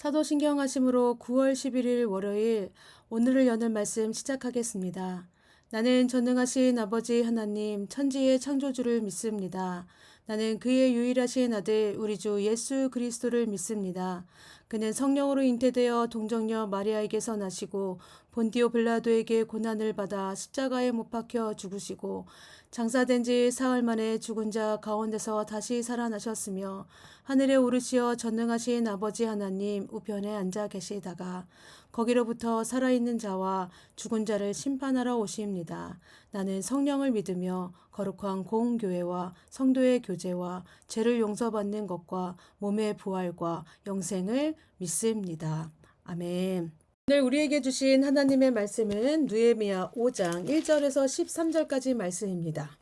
사도신경하심으로 9월 11일 월요일 오늘을 여는 말씀 시작하겠습니다. 나는 전능하신 아버지 하나님 천지의 창조주를 믿습니다. 나는 그의 유일하신 아들 우리 주 예수 그리스도를 믿습니다. 그는 성령으로 잉태되어 동정녀 마리아에게서 나시고 본디오 빌라도에게 고난을 받아 십자가에 못 박혀 죽으시고 장사된 지 사흘 만에 죽은 자 가운데서 다시 살아나셨으며 하늘에 오르시어 전능하신 아버지 하나님 우편에 앉아 계시다가 거기로부터 살아있는 자와 죽은 자를 심판하러 오십니다. 나는 성령을 믿으며 거룩한 공교회와 성도의 교제와 죄를 용서받는 것과 몸의 부활과 영생을 믿습니다. 아멘. 오늘 우리에게 주신 하나님의 말씀은 느헤미야 5장 1절에서 13절까지 말씀입니다.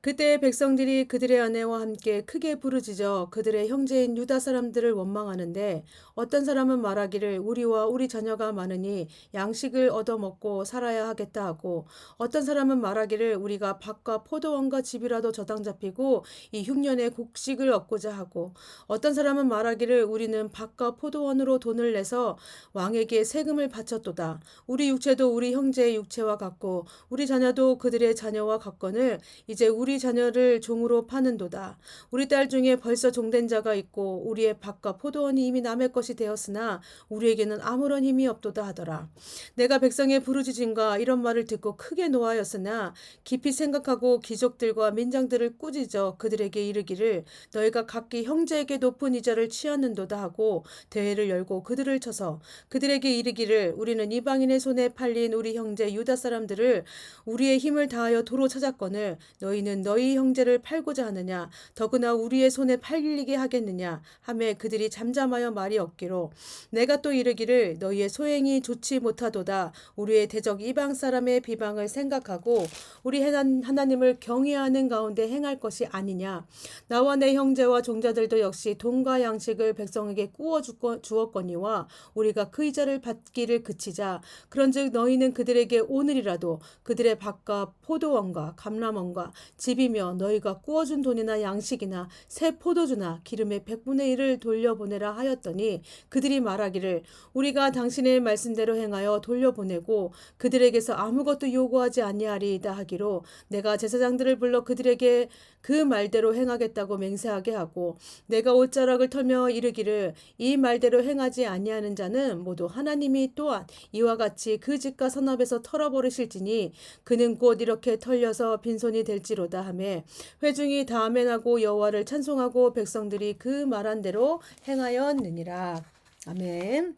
그때 백성들이 그들의 아내와 함께 크게 부르짖어 그들의 형제인 유다 사람들을 원망하는데 어떤 사람은 말하기를 우리와 우리 자녀가 많으니 양식을 얻어먹고 살아야 하겠다 하고 어떤 사람은 말하기를 우리가 밭과 포도원과 집이라도 저당 잡히고 이 흉년에 곡식을 얻고자 하고 어떤 사람은 말하기를 우리는 밭과 포도원으로 돈을 내서 왕에게 세금을 바쳤도다. 우리 육체도 우리 형제의 육체와 같고 우리 자녀도 그들의 자녀와 같거늘 이제 우리 자녀를 종으로 파는도다. 우리 딸 중에 벌써 종된 자가 있고 우리의 밭과 포도원이 이미 남의 것이 되었으나 우리에게는 아무런 힘이 없도다 하더라. 내가 백성의 부르짖음과 이런 말을 듣고 크게 노하였으나 깊이 생각하고 귀족들과 민장들을 꾸짖어 그들에게 이르기를 너희가 각기 형제에게 높은 이자를 취하는도다 하고 대회를 열고 그들을 쳐서 그들에게 이르기를 우리는 이방인의 손에 팔린 우리 형제 유다 사람들을 우리의 힘을 다하여 도로 찾았거늘 너희는 너희 형제를 팔고자 하느냐 더구나 우리의 손에 팔리게 하겠느냐 하매 그들이 잠잠하여 말이 없기로 내가 또 이르기를 너희의 소행이 좋지 못하도다. 우리의 대적 이방 사람의 비방을 생각하고 우리 하나님을 경외하는 가운데 행할 것이 아니냐. 나와 내 형제와 종자들도 역시 돈과 양식을 백성에게 구워 주었거니와 우리가 그 이자를 받기를 그치자. 그런즉 너희는 그들에게 오늘이라도 그들의 밭과 포도원과 감람원과 집이며 너희가 구워준 돈이나 양식이나 새 포도주나 기름의 100분의 1을 돌려보내라 하였더니 그들이 말하기를 우리가 당신의 말씀대로 행하여 돌려보내고 그들에게서 아무것도 요구하지 아니하리이다 하기로 내가 제사장들을 불러 그들에게 그 말대로 행하겠다고 맹세하게 하고 내가 옷자락을 털며 이르기를 이 말대로 행하지 아니하는 자는 모두 하나님이 또한 이와 같이 그 집과 선업에서 털어버리실지니 그는 곧 이렇게 털려서 빈손이 될지로다 하매 회중이 다 아멘하고 여호와를 찬송하고 백성들이 그 말한 대로 행하였느니라. 아멘.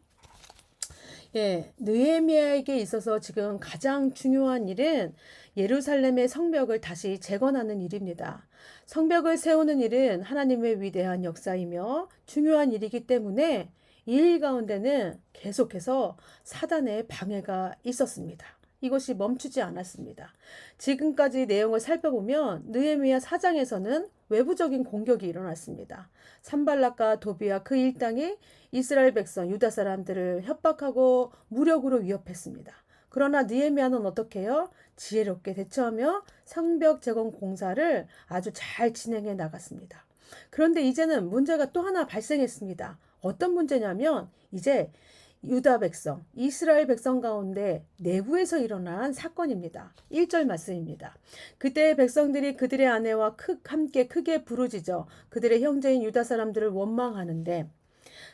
느헤미야에게 있어서 지금 가장 중요한 일은 예루살렘의 성벽을 다시 재건하는 일입니다. 성벽을 세우는 일은 하나님의 위대한 역사이며 중요한 일이기 때문에 이 일 가운데는 계속해서 사단의 방해가 있었습니다. 이것이 멈추지 않았습니다. 지금까지 내용을 살펴보면 느헤미야 4장에서는 외부적인 공격이 일어났습니다. 산발락과 도비와 그 일당이 이스라엘 백성 유다 사람들을 협박하고 무력으로 위협했습니다. 그러나 느헤미야는 어떻게 해요? 지혜롭게 대처하며 성벽 재건 공사를 아주 잘 진행해 나갔습니다. 그런데 이제는 문제가 또 하나 발생했습니다. 어떤 문제냐면 이제 유다 백성, 이스라엘 백성 가운데 내부에서 일어난 사건입니다. 1절 말씀입니다. 그때 백성들이 그들의 아내와 함께 크게 부르짖어 그들의 형제인 유다 사람들을 원망하는데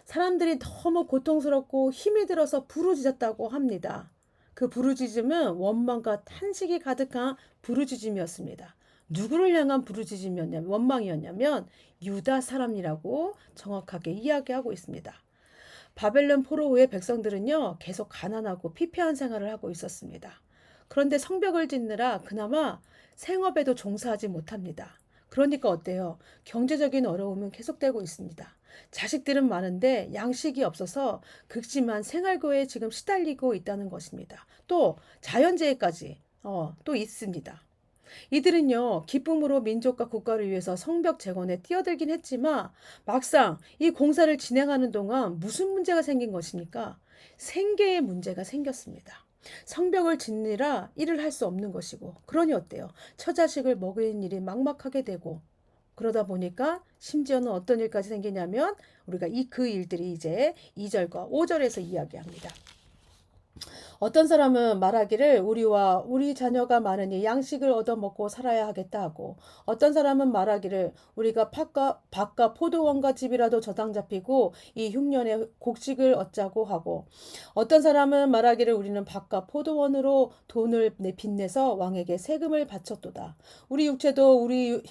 사람들이 너무 고통스럽고 힘이 들어서 부르짖었다고 합니다. 그 부르짖음은 원망과 탄식이 가득한 부르짖음이었습니다. 누구를 향한 부르짖음이었냐면 원망이었냐면 유다 사람이라고 정확하게 이야기하고 있습니다. 바벨론 포로 후에 백성들은요 계속 가난하고 피폐한 생활을 하고 있었습니다. 그런데 성벽을 짓느라 그나마 생업에도 종사하지 못합니다. 그러니까 어때요? 경제적인 어려움은 계속되고 있습니다. 자식들은 많은데 양식이 없어서 극심한 생활고에 지금 시달리고 있다는 것입니다. 또 자연재해까지 또 있습니다. 이들은요 기쁨으로 민족과 국가를 위해서 성벽 재건에 뛰어들긴 했지만 막상 이 공사를 진행하는 동안 무슨 문제가 생긴 것입니까? 생계의 문제가 생겼습니다. 성벽을 짓느라 일을 할 수 없는 것이고 그러니 어때요? 처자식을 먹이는 일이 막막하게 되고 그러다 보니까 심지어는 어떤 일까지 생기냐면 우리가 그 일들이 이제 2절과 5절에서 이야기합니다. 어떤 사람은 말하기를 우리와 우리 자녀가 많으니 양식을 얻어먹고 살아야 하겠다 하고, 어떤 사람은 말하기를 우리가 밭과 포도원과 집이라도 저당 잡히고 이 흉년에 곡식을 얻자고 하고, 어떤 사람은 말하기를 우리는 밭과 포도원으로 돈을 빚내서 왕에게 세금을 바쳤도다. 우리 육체도 우리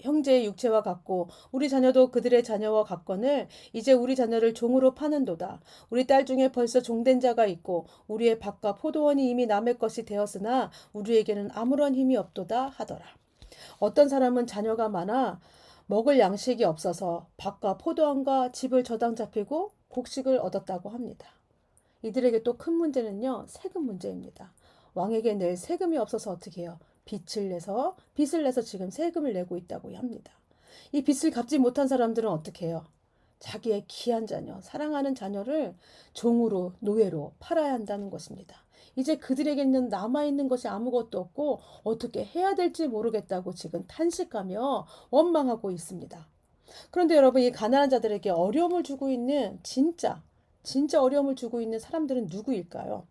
형제의 육체와 같고 우리 자녀도 그들의 자녀와 같거늘 이제 우리 자녀를 종으로 파는도다. 우리 딸 중에 벌써 종된 자가 있고 우리의 밭과 포도원이 이미 남의 것이 되었으나 우리에게는 아무런 힘이 없도다 하더라. 어떤 사람은 자녀가 많아 먹을 양식이 없어서 밭과 포도원과 집을 저당 잡히고 곡식을 얻었다고 합니다. 이들에게 또 큰 문제는요, 세금 문제입니다. 왕에게 낼 세금이 없어서 어떻게 해요? 빚을 내서 지금 세금을 내고 있다고 합니다. 이 빚을 갚지 못한 사람들은 어떻게 해요? 자기의 귀한 자녀, 사랑하는 자녀를 종으로, 노예로 팔아야 한다는 것입니다. 이제 그들에게는 남아있는 것이 아무것도 없고 어떻게 해야 될지 모르겠다고 지금 탄식하며 원망하고 있습니다. 그런데 여러분, 이 가난한 자들에게 어려움을 주고 있는 진짜 어려움을 주고 있는 사람들은 누구일까요?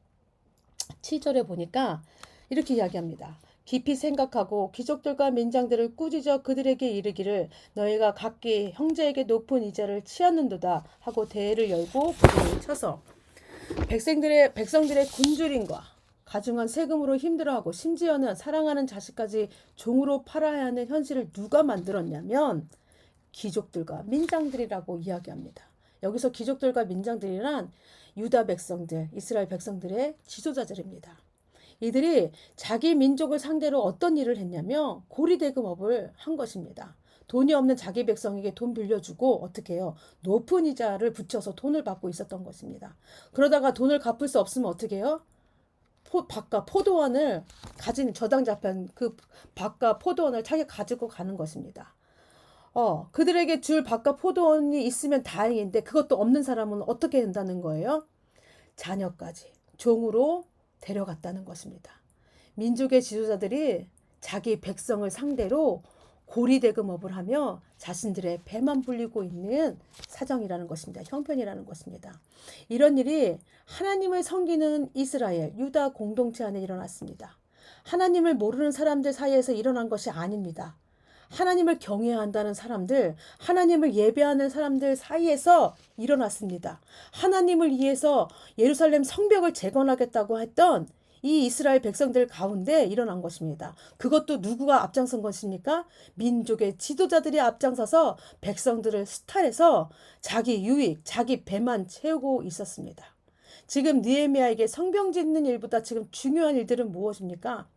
7절에 보니까 이렇게 이야기합니다. 깊이 생각하고 귀족들과 민장들을 꾸짖어 그들에게 이르기를 너희가 각기 형제에게 높은 이자를 치었는도다 하고 대회를 열고 부름을 쳐서 백성들의 굶주림과 가중한 세금으로 힘들어하고 심지어는 사랑하는 자식까지 종으로 팔아야 하는 현실을 누가 만들었냐면 귀족들과 민장들이라고 이야기합니다. 여기서 귀족들과 민장들이란 유다 백성들, 이스라엘 백성들의 지도자들입니다. 이들이 자기 민족을 상대로 어떤 일을 했냐면 고리대금업을 한 것입니다. 돈이 없는 자기 백성에게 돈 빌려주고 어떻게 해요? 높은 이자를 붙여서 돈을 받고 있었던 것입니다. 그러다가 돈을 갚을 수 없으면 어떻게 해요? 밭과 포도원을 가진 저당 잡힌 그 밭과 포도원을 자기가 가지고 가는 것입니다. 그들에게 줄 밭과 포도원이 있으면 다행인데 그것도 없는 사람은 어떻게 된다는 거예요? 자녀까지 종으로 데려갔다는 것입니다. 민족의 지도자들이 자기 백성을 상대로 고리대금업을 하며 자신들의 배만 불리고 있는 사정이라는 것입니다. 형편이라는 것입니다. 이런 일이 하나님을 섬기는 이스라엘, 유다 공동체 안에 일어났습니다. 하나님을 모르는 사람들 사이에서 일어난 것이 아닙니다. 하나님을 경외해야 한다는 사람들, 하나님을 예배하는 사람들 사이에서 일어났습니다. 하나님을 위해서 예루살렘 성벽을 재건하겠다고 했던 이 이스라엘 백성들 가운데 일어난 것입니다. 그것도 누구가 앞장선 것입니까? 민족의 지도자들이 앞장서서 백성들을 수탈해서 자기 유익, 자기 배만 채우고 있었습니다. 지금 느헤미야에게 성벽 짓는 일보다 지금 중요한 일들은 무엇입니까?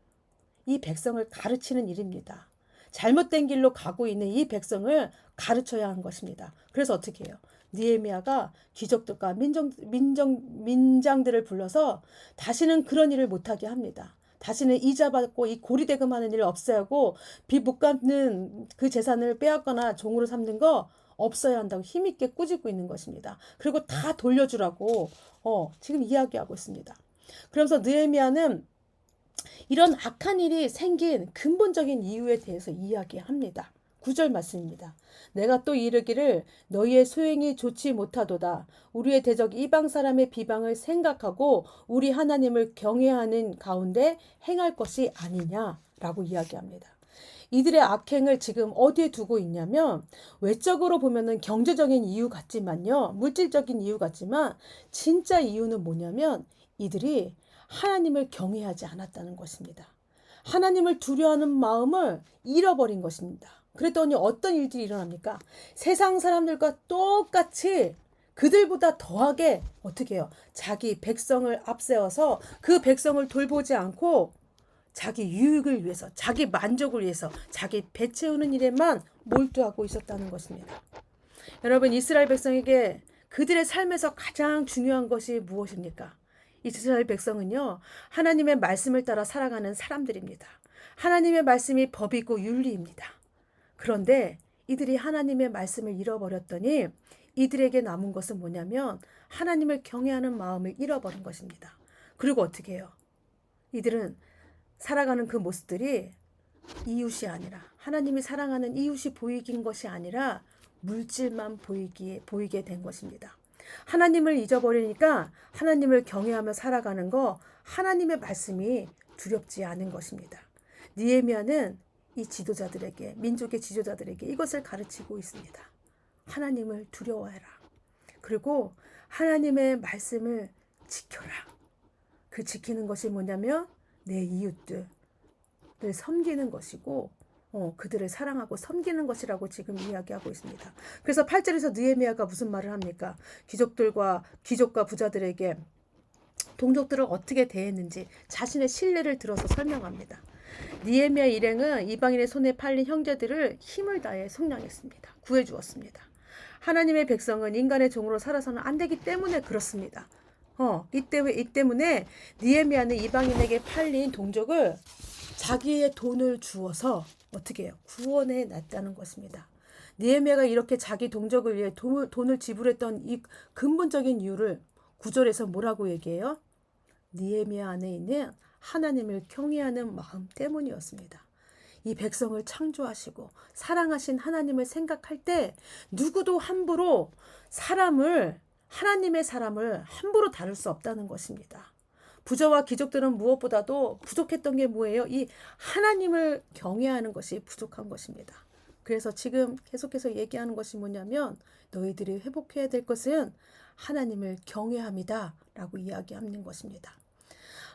이 백성을 가르치는 일입니다. 잘못된 길로 가고 있는 이 백성을 가르쳐야 하는 것입니다. 그래서 어떻게 해요? 느헤미야가 귀족들과 민장들을 불러서 다시는 그런 일을 못하게 합니다. 다시는 이자 받고 이 고리대금하는 일을 없애야 하고 빚 못 갚는 그 재산을 빼앗거나 종으로 삼는 거 없어야 한다고 힘있게 꾸짖고 있는 것입니다. 그리고 다 돌려주라고 지금 이야기하고 있습니다. 그러면서 느헤미야는 이런 악한 일이 생긴 근본적인 이유에 대해서 이야기합니다. 9절 말씀입니다. 내가 또 이르기를 너희의 소행이 좋지 못하도다. 우리의 대적 이방 사람의 비방을 생각하고 우리 하나님을 경외하는 가운데 행할 것이 아니냐라고 이야기합니다. 이들의 악행을 지금 어디에 두고 있냐면 외적으로 보면은 경제적인 이유 같지만요. 물질적인 이유 같지만 진짜 이유는 뭐냐면 이들이 하나님을 경외하지 않았다는 것입니다. 하나님을 두려워하는 마음을 잃어버린 것입니다. 그랬더니 어떤 일들이 일어납니까? 세상 사람들과 똑같이 그들보다 더하게 어떻게 해요? 자기 백성을 앞세워서 그 백성을 돌보지 않고 자기 유익을 위해서, 자기 만족을 위해서, 자기 배 채우는 일에만 몰두하고 있었다는 것입니다. 여러분, 이스라엘 백성에게 그들의 삶에서 가장 중요한 것이 무엇입니까? 이스라엘 백성은요, 하나님의 말씀을 따라 살아가는 사람들입니다. 하나님의 말씀이 법이고 윤리입니다. 그런데 이들이 하나님의 말씀을 잃어버렸더니 이들에게 남은 것은 뭐냐면 하나님을 경외하는 마음을 잃어버린 것입니다. 그리고 어떻게 해요? 이들은 살아가는 그 모습들이 이웃이 아니라, 하나님이 사랑하는 이웃이 보이긴 것이 아니라 물질만 보이게 된 것입니다. 하나님을 잊어버리니까 하나님을 경외하며 살아가는 거, 하나님의 말씀이 두렵지 않은 것입니다. 느헤미야는 이 지도자들에게, 민족의 지도자들에게 이것을 가르치고 있습니다. 하나님을 두려워해라. 그리고 하나님의 말씀을 지켜라. 그 지키는 것이 뭐냐면 내 이웃들을 섬기는 것이고 그들을 사랑하고 섬기는 것이라고 지금 이야기하고 있습니다. 그래서 8절에서 느헤미야가 무슨 말을 합니까? 귀족과 부자들에게 동족들을 어떻게 대했는지 자신의 신뢰를 들어서 설명합니다. 느헤미야 일행은 이방인의 손에 팔린 형제들을 힘을 다해 속량했습니다. 구해주었습니다. 하나님의 백성은 인간의 종으로 살아서는 안 되기 때문에 그렇습니다. 이 때문에 느헤미야는 이방인에게 팔린 동족을 자기의 돈을 주어서 어떻게 해요? 구원해 놨다는 것입니다. 느헤미야가 이렇게 자기 동족을 위해 돈을 지불했던 이 근본적인 이유를 9절에서 뭐라고 얘기해요? 느헤미야 안에 있는 하나님을 경외하는 마음 때문이었습니다. 이 백성을 창조하시고 사랑하신 하나님을 생각할 때 누구도 함부로 하나님의 사람을 함부로 다룰 수 없다는 것입니다. 부자와 귀족들은 무엇보다도 부족했던 게 뭐예요? 이 하나님을 경외하는 것이 부족한 것입니다. 그래서 지금 계속해서 얘기하는 것이 뭐냐면 너희들이 회복해야 될 것은 하나님을 경외함이다 라고 이야기하는 것입니다.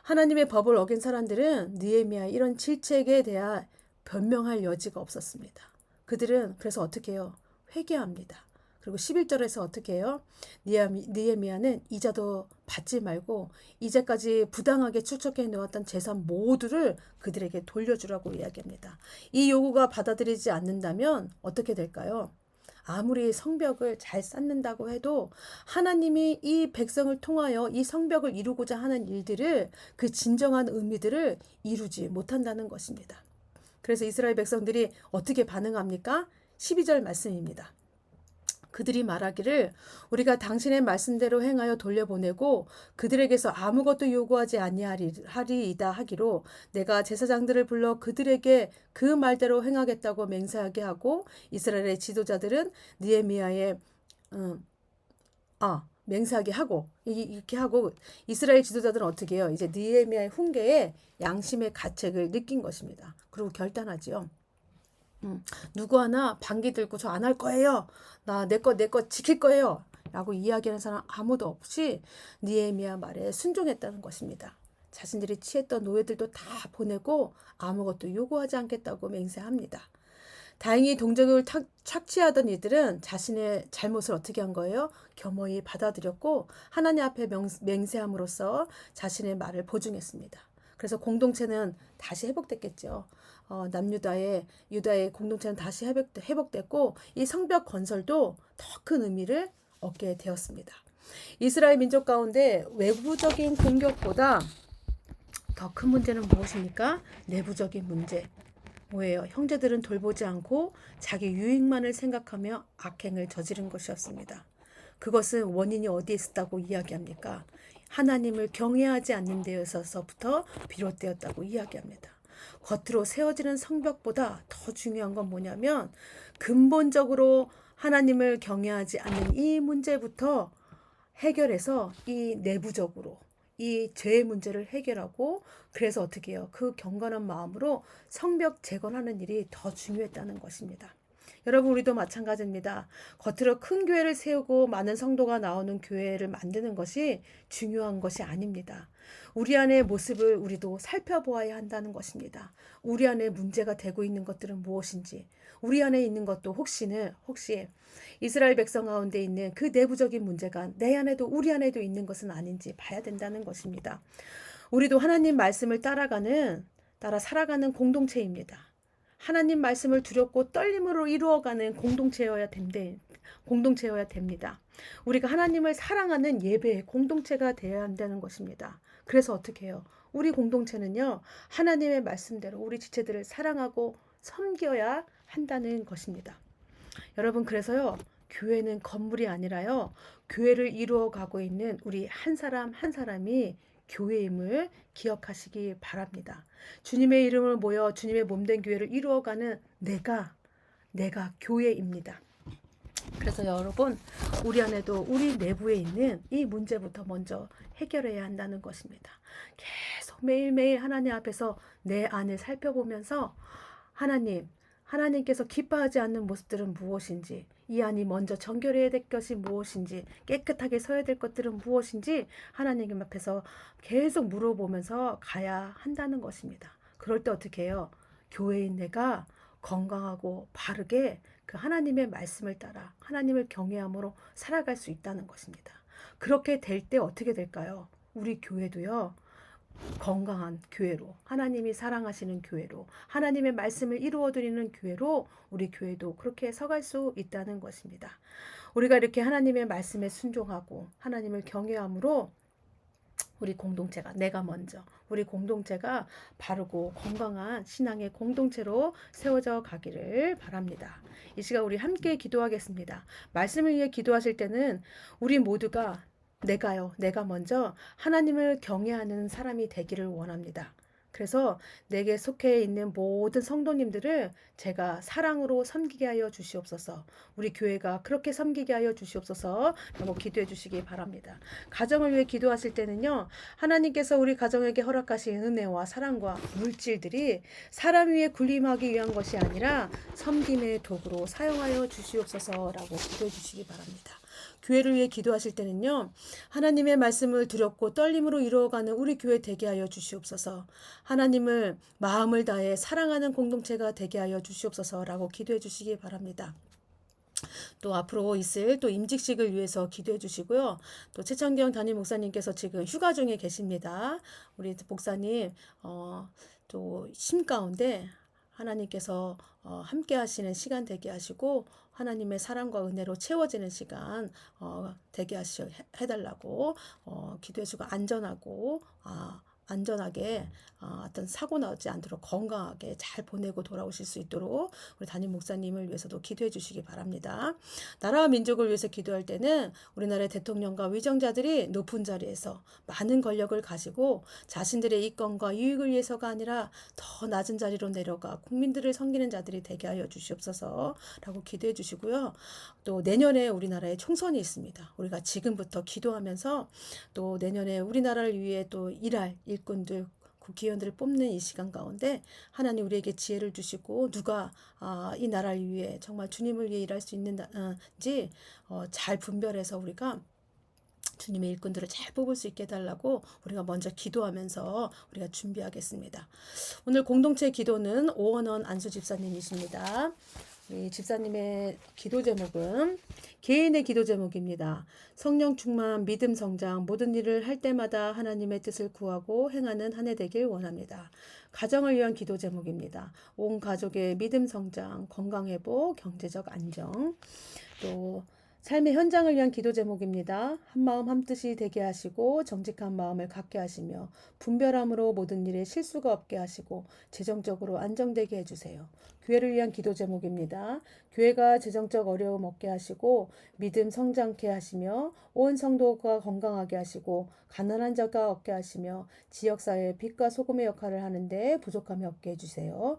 하나님의 법을 어긴 사람들은 느헤미야의 이런 질책에 대한 변명할 여지가 없었습니다. 그들은 그래서 어떻게 해요? 회개합니다. 그리고 11절에서 어떻게 해요? 느헤미야는 이자도 받지 말고 이제까지 부당하게 축적해 놓았던 재산 모두를 그들에게 돌려주라고 이야기합니다. 이 요구가 받아들이지 않는다면 어떻게 될까요? 아무리 성벽을 잘 쌓는다고 해도 하나님이 이 백성을 통하여 이 성벽을 이루고자 하는 일들을 그 진정한 의미들을 이루지 못한다는 것입니다. 그래서 이스라엘 백성들이 어떻게 반응합니까? 12절 말씀입니다. 그들이 말하기를 우리가 당신의 말씀대로 행하여 돌려보내고 그들에게서 아무것도 요구하지 아니하리이다 하기로 내가 제사장들을 불러 그들에게 그 말대로 행하겠다고 맹세하게 하고 이스라엘의 지도자들은 느헤미야의 맹세하게 하고 이렇게 하고 이스라엘 지도자들은 어떻게 해요? 이제 느헤미야의 훈계에 양심의 가책을 느낀 것입니다. 그리고 결단하지요. 누구 하나 반기 들고 저 안 할 거예요. 나 내 거 지킬 거예요. 라고 이야기하는 사람 아무도 없이 느헤미야 말에 순종했다는 것입니다. 자신들이 취했던 노예들도 다 보내고 아무것도 요구하지 않겠다고 맹세합니다. 다행히 동족을 착취하던 이들은 자신의 잘못을 어떻게 한 거예요? 겸허히 받아들였고 하나님 앞에 맹세함으로써 자신의 말을 보증했습니다. 그래서 공동체는 다시 회복됐겠죠. 유다의 공동체는 다시 회복됐고 이 성벽 건설도 더 큰 의미를 얻게 되었습니다. 이스라엘 민족 가운데 외부적인 공격보다 더 큰 문제는 무엇입니까? 내부적인 문제. 뭐예요? 형제들은 돌보지 않고 자기 유익만을 생각하며 악행을 저지른 것이었습니다. 그것은 원인이 어디에 있었다고 이야기합니까? 하나님을 경외하지 않는 데에서부터 비롯되었다고 이야기합니다. 겉으로 세워지는 성벽보다 더 중요한 건 뭐냐면 근본적으로 하나님을 경외하지 않는 이 문제부터 해결해서 이 내부적으로 이 죄의 문제를 해결하고 그래서 어떻게 해요? 그 경건한 마음으로 성벽 재건하는 일이 더 중요했다는 것입니다. 여러분 우리도 마찬가지입니다. 겉으로 큰 교회를 세우고 많은 성도가 나오는 교회를 만드는 것이 중요한 것이 아닙니다. 우리 안의 모습을 우리도 살펴보아야 한다는 것입니다. 우리 안에 문제가 되고 있는 것들은 무엇인지 우리 안에 있는 것도 혹시 이스라엘 백성 가운데 있는 그 내부적인 문제가 내 안에도 우리 안에도 있는 것은 아닌지 봐야 된다는 것입니다. 우리도 하나님 말씀을 따라 살아가는 공동체입니다. 하나님 말씀을 두렵고 떨림으로 이루어가는 공동체여야 됩니다. 우리가 하나님을 사랑하는 예배의 공동체가 되어야 한다는 것입니다. 그래서 어떻게 해요? 우리 공동체는요, 하나님의 말씀대로 우리 지체들을 사랑하고 섬겨야 한다는 것입니다. 여러분, 그래서요, 교회는 건물이 아니라요, 교회를 이루어가고 있는 우리 한 사람 한 사람이 교회임을 기억하시기 바랍니다. 주님의 이름을 모여 주님의 몸된 교회를 이루어가는 내가 교회입니다. 그래서 여러분, 우리 안에도 우리 내부에 있는 이 문제부터 먼저 해결해야 한다는 것입니다. 계속 매일매일 하나님 앞에서 내 안을 살펴보면서 하나님께서 기뻐하지 않는 모습들은 무엇인지, 이 안이 먼저 정결해야 될 것이 무엇인지, 깨끗하게 서야 될 것들은 무엇인지 하나님 앞에서 계속 물어보면서 가야 한다는 것입니다. 그럴 때 어떻게 해요? 교회인 내가 건강하고 바르게 그 하나님의 말씀을 따라 하나님을 경외함으로 살아갈 수 있다는 것입니다. 그렇게 될 때 어떻게 될까요? 우리 교회도요, 건강한 교회로, 하나님이 사랑하시는 교회로, 하나님의 말씀을 이루어드리는 교회로 우리 교회도 그렇게 서갈 수 있다는 것입니다. 우리가 이렇게 하나님의 말씀에 순종하고 하나님을 경외함으로 우리 공동체가, 내가 먼저 우리 공동체가 바르고 건강한 신앙의 공동체로 세워져 가기를 바랍니다. 이 시간 우리 함께 기도하겠습니다. 말씀을 위해 기도하실 때는 우리 모두가 내가 먼저 하나님을 경외하는 사람이 되기를 원합니다. 그래서 내게 속해 있는 모든 성도님들을 제가 사랑으로 섬기게 하여 주시옵소서. 우리 교회가 그렇게 섬기게 하여 주시옵소서 라고 기도해 주시기 바랍니다. 가정을 위해 기도하실 때는요, 하나님께서 우리 가정에게 허락하신 은혜와 사랑과 물질들이 사람 위에 군림하기 위한 것이 아니라 섬김의 도구로 사용하여 주시옵소서 라고 기도해 주시기 바랍니다. 교회를 위해 기도하실 때는요, 하나님의 말씀을 두렵고 떨림으로 이루어가는 우리 교회 되게 하여 주시옵소서. 하나님을 마음을 다해 사랑하는 공동체가 되게 하여 주시옵소서라고 기도해 주시기 바랍니다. 또 앞으로 있을 또 임직식을 위해서 기도해 주시고요. 또 최창경 담임 목사님께서 지금 휴가 중에 계십니다. 우리 목사님 또 심 가운데 하나님께서 함께 하시는 시간 되게 하시고 하나님의 사랑과 은혜로 채워지는 시간 되게 해달라고 기도해주고 안전하게 어떤 사고 나지 않도록 건강하게 잘 보내고 돌아오실 수 있도록 우리 담임 목사님을 위해서도 기도해 주시기 바랍니다. 나라와 민족을 위해서 기도할 때는 우리나라의 대통령과 위정자들이 높은 자리에서 많은 권력을 가지고 자신들의 이권과 유익을 위해서가 아니라 더 낮은 자리로 내려가 국민들을 섬기는 자들이 되게 하여 주시옵소서라고 기도해 주시고요. 또 내년에 우리나라에 총선이 있습니다. 우리가 지금부터 기도하면서 또 내년에 우리나라를 위해 또 일할 일꾼들, 국회의원들을 뽑는 이 시간 가운데 하나님 우리에게 지혜를 주시고 누가 이 나라를 위해 정말 주님을 위해 일할 수 있는지 잘 분별해서 우리가 주님의 일꾼들을 잘 뽑을 수 있게 해달라고 우리가 먼저 기도하면서 우리가 준비하겠습니다. 오늘 공동체 기도는 오원원 안수 집사님이십니다. 이 집사님의 기도 제목은 개인의 기도 제목입니다. 성령 충만, 믿음 성장, 모든 일을 할 때마다 하나님의 뜻을 구하고 행하는 한 해 되길 원합니다. 가정을 위한 기도 제목입니다. 온 가족의 믿음 성장, 건강 회복, 경제적 안정. 또 삶의 현장을 위한 기도 제목입니다. 한마음 한뜻이 되게 하시고 정직한 마음을 갖게 하시며 분별함으로 모든 일에 실수가 없게 하시고 재정적으로 안정되게 해주세요. 교회를 위한 기도 제목입니다. 교회가 재정적 어려움 없게 하시고 믿음 성장케 하시며 온 성도가 건강하게 하시고 가난한 자가 없게 하시며 지역사회의 빛과 소금의 역할을 하는데 부족함이 없게 해주세요.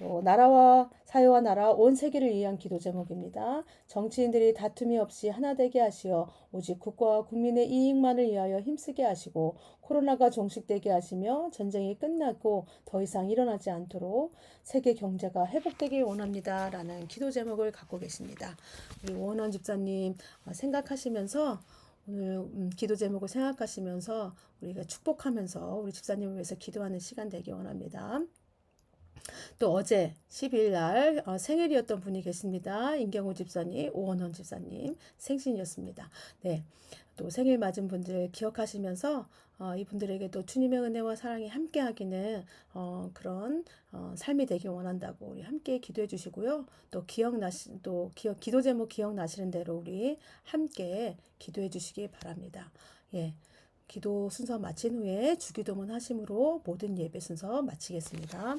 또 나라와 사회와 나라 온 세계를 위한 기도 제목입니다. 정치인들이 다툼이 없이 하나 되게 하시어 오직 국가와 국민의 이익만을 위하여 힘쓰게 하시고 코로나가 종식되게 하시며 전쟁이 끝나고 더 이상 일어나지 않도록 세계 경제가 회복되길 원합니다. 라는 기도 제목을 갖고 계십니다. 우리 오원원 집사님 생각하시면서 오늘 기도 제목을 생각하시면서 우리가 축복하면서 우리 집사님을 위해서 기도하는 시간 되길 원합니다. 또 어제 10일 날 생일이었던 분이 계십니다. 임경호 집사님, 오원원 집사님 생신이었습니다. 네, 또 생일 맞은 분들 기억하시면서 이분들에게도 주님의 은혜와 사랑이 함께하기는 그런 삶이 되길 원한다고 우리 함께 기도해 주시고요. 또 기도 제목 기억나시는 대로 우리 함께 기도해 주시기 바랍니다. 예. 기도 순서 마친 후에 주기도문 하심으로 모든 예배 순서 마치겠습니다.